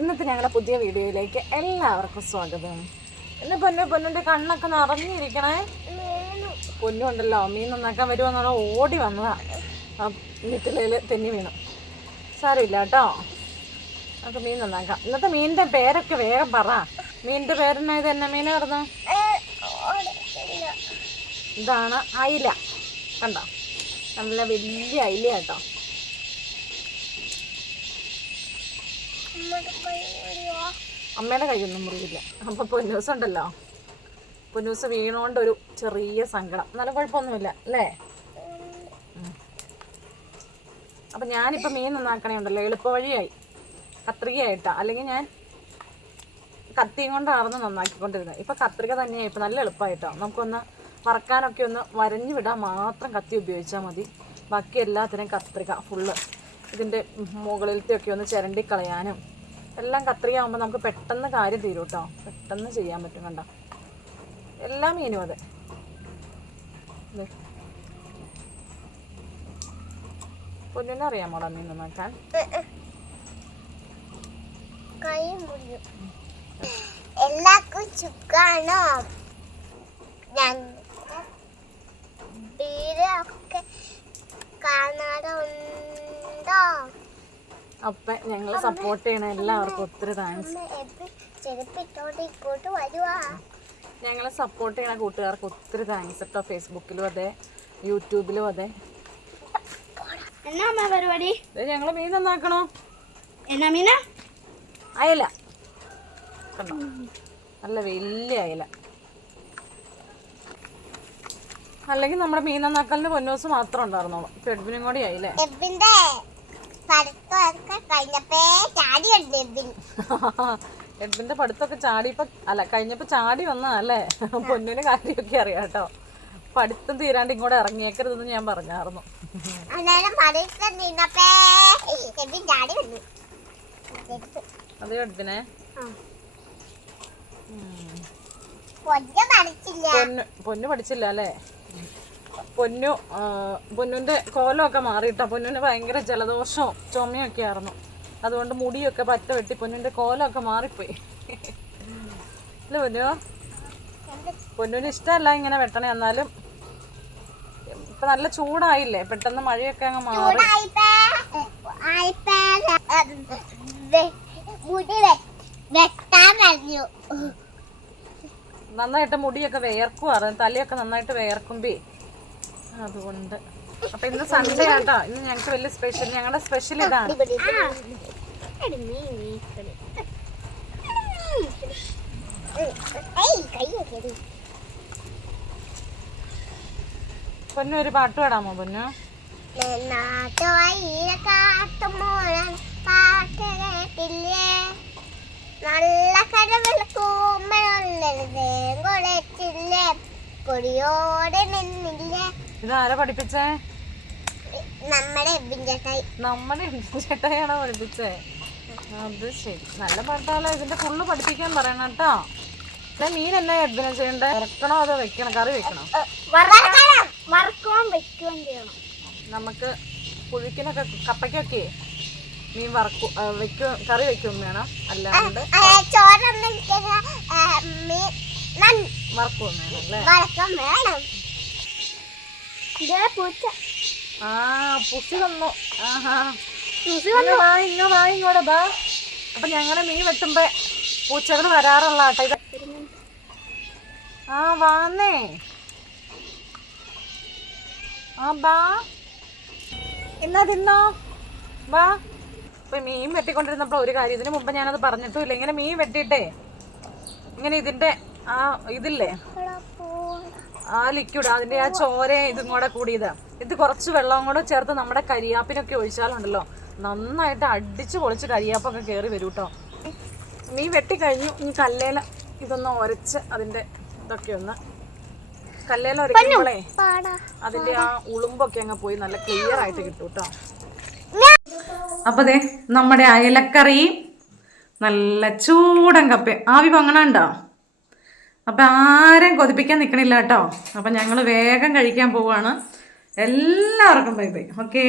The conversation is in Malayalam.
ഇന്നത്തെ ഞങ്ങളുടെ പുതിയ വീഡിയോയിലേക്ക് എല്ലാവർക്കും സ്വാഗതം. ഇന്ന് പൊന്നിൻ്റെ കണ്ണൊക്കെ നിറഞ്ഞിരിക്കണേ. പൊന്നുണ്ടല്ലോ മീൻ നന്നാക്കാൻ വരുമെന്നുള്ള ഓടി വന്നതാ. വീട്ടിൽ തെന്നി വീണു. സാരമില്ല കേട്ടോ, നമുക്ക് മീൻ നന്നാക്കാം. ഇന്നത്തെ മീനിൻ്റെ പേരൊക്കെ വേഗം പറ. മീനിൻ്റെ പേരെന്നാ? ഇത് എന്നാ മീൻ പറഞ്ഞു? ഇതാണ് അയില. കണ്ടോ, നല്ല വലിയ അയില കേട്ടോ. അമ്മയുടെ കൈയൊന്നും മുറിയില്ല. അപ്പോൾ പൊന്നൂസ് ഉണ്ടല്ലോ, പൊന്നൂസ് വീണോണ്ടൊരു ചെറിയ സങ്കടം. നല്ല കുഴപ്പമൊന്നുമില്ല അല്ലേ? അപ്പം ഞാനിപ്പോൾ മീൻ നന്നാക്കണേ ഉണ്ടല്ലോ, എളുപ്പ വഴിയായി കത്രികയായിട്ടാണ്. അല്ലെങ്കിൽ ഞാൻ കത്തിയും കൊണ്ടായിരുന്നു നന്നാക്കിക്കൊണ്ടിരുന്നത്. ഇപ്പം കത്രിക തന്നെയായി. ഇപ്പം നല്ല എളുപ്പമായിട്ടാണ്. നമുക്കൊന്ന് വറക്കാനൊക്കെ ഒന്ന് വരഞ്ഞു വിടാൻ മാത്രം കത്തി ഉപയോഗിച്ചാൽ മതി. ബാക്കി എല്ലാത്തിനും കത്രിക ഫുള്ള്. ഇതിൻ്റെ മുകളിലത്തെയൊക്കെ ഒന്ന് ചിരണ്ടി കളയാനും എല്ലാം കത്രിക ആകുമ്പോൾ നമുക്ക് പെട്ടെന്ന് കാര്യം തീരും കേട്ടോ. പെട്ടെന്ന് ചെയ്യാൻ പറ്റും. കണ്ടോ, എല്ലാ മീനും അതെ. പൊന്നിനെ അറിയാമോടാ മീൻ നന്നാക്കാൻ? എല്ലാവർക്കും സുഖാണോ? കാണാറുണ്ടോ? അപ്പം ഞങ്ങളെ സപ്പോർട്ട് ചെയ്യണ എല്ലാവർക്കും ഒത്തിരി താങ്ക്സ്. ഞങ്ങളെ സപ്പോർട്ട് ചെയ്യണ കൂട്ടുകാർക്ക് ഒത്തിരി താങ്ക്സ് കേട്ടോ. ഫേസ്ബുക്കിലും അതെ, യൂട്യൂബിലും അതെ. എന്നാ പരിപാടി? ഞങ്ങൾ മീൻ നന്നാക്കണോ? എന്നാ മീന? അയല. കണ്ടോ, നല്ല വലിയ അയല. അല്ലെങ്കിൽ നമ്മുടെ മീൻ നന്നാക്കലിന് പൊന്നൂസ് മാത്രം ഉണ്ടായിരുന്നോളൂ. എഡ്വിനും കൂടി ആയില്ലേ? എഡ്വിന്റെ പഠിത്തമൊക്കെ ചാടിയപ്പോ കഴിഞ്ഞപ്പോ ചാടി വന്നതല്ലേ. പൊന്നിന് കാര്യമൊക്കെ അറിയാം കേട്ടോ. പഠിത്തം തീരാണ്ട് ഇങ്ങോട്ട് ഇറങ്ങിയേക്കരുതെന്ന് ഞാൻ പറഞ്ഞായിരുന്നു. അതെ എഡ്വിനെ, പൊന്നു പഠിച്ചില്ല അല്ലേ? പൊന്നുവിൻ്റെ കോലമൊക്കെ മാറിയിട്ടാ. പൊന്നുവിന് ഭയങ്കര ജലദോഷവും ചുമയൊക്കെ ആയിരുന്നു. അതുകൊണ്ട് മുടിയൊക്കെ പറ്റ വെട്ടി പൊന്നുവിൻ്റെ കോലമൊക്കെ മാറിപ്പോയി അല്ലേ പൊന്നു? പൊന്നുവിന് ഇഷ്ടമല്ല ഇങ്ങനെ വെട്ടണേ. എന്നാലും ഇപ്പൊ നല്ല ചൂടായില്ലേ, പെട്ടെന്ന് മഴയൊക്കെ അങ്ങ് മാറി. നന്നായിട്ട് മുടിയൊക്കെ വേർക്കുവായിരുന്നു. തലയൊക്കെ നന്നായിട്ട് വേർക്കുമ്പേ അതുകൊണ്ട്. അപ്പൊ ഇന്ന് സൺഡേ ആട്ടോ. ഇന്ന് ഞങ്ങൾക്ക് വലിയ സ്പെഷ്യൽ, ഞങ്ങളുടെ സ്പെഷ്യൽ ഇതാണ്. പൊന്നു ഒരു പാട്ട് പാടാമോ പൊന്നു? നല്ല കടവിളക്കൂമ്മ കൊടിയോടെ നിന്നില്ലേ. ഇതാരാ പഠിപ്പിച്ചേ? നമ്മുടെ ചേട്ടായാണോ പഠിപ്പിച്ചേ? അത് ശരി, നല്ല പാട്ടാലോ. ഇതിന്റെ ഫുള്ള് പഠിപ്പിക്കാൻ പറയണം കേട്ടോ. മീൻ എന്നാ എഡ്വിനെ ചെയ്യണ്ടേ? ഇറക്കണോ അതോ വെക്കണം? കറി വെക്കണോ? നമുക്ക് പുഴുക്കിനൊക്കെ കപ്പയ്ക്കൊക്കെ മീൻ വെക്കും, കറി വെക്കും വേണം. അല്ലാണ്ട് വറക്കും വേണം അല്ലേ? പുസി വന്നു. ഇങ്ങോട്ട് ബാ. അപ്പൊ ഞങ്ങള് മീൻ വെട്ടുമ്പോ പൂച്ചകൾ വരാറുള്ള ആട്ടെ ഇത്. വാന്നേ. ബാ, എന്നാ തിന്നോ ബാ. ഇപ്പൊ മീൻ വെട്ടിക്കൊണ്ടിരുന്നപ്പോൾ ഒരു കാര്യം, ഇതിന് മുമ്പ് ഞാനത് പറഞ്ഞിട്ടുമില്ല. ഇങ്ങനെ മീൻ വെട്ടിയിട്ടേ ഇങ്ങനെ ഇതിന്റെ ഇതില്ലേ, ലിക്വിഡ്, അതിന്റെ ചോര ഇതും കൂടെ കൂടിയത്, ഇത് കുറച്ച് വെള്ളവും കൂടെ ചേർത്ത് നമ്മുടെ കരിയാപ്പിനൊക്കെ ഒഴിച്ചാലുണ്ടല്ലോ നന്നായിട്ട് അടിച്ച് പൊളിച്ച് കരിയാപ്പൊക്കെ കയറി വരും കേട്ടോ. മീൻ വെട്ടിക്കഴിഞ്ഞു. ഇനി കല്ലേല ഇതൊന്ന് ഉരച്ച് അതിന്റെ ഇതൊക്കെ ഒന്ന് കല്ലേല ഉരയ്ക്കുമ്പോളേ അതിന്റെ ഉളുമ്പൊക്കെ അങ്ങ് പോയി നല്ല ക്ലിയർ ആയിട്ട് കിട്ടും കേട്ടോ. അപ്പൊ ദേ നമ്മുടെ അയലക്കറി നല്ല ചൂടൻ കപ്പ ആവി പൊങ്ങണുണ്ടോ? അപ്പം ആരെയും കൊതിപ്പിക്കാൻ നിൽക്കണില്ല കേട്ടോ. അപ്പം ഞങ്ങൾ വേഗം കഴിക്കാൻ പോവാണ്. എല്ലാവർക്കും ബൈ ബൈ. ഓക്കേ.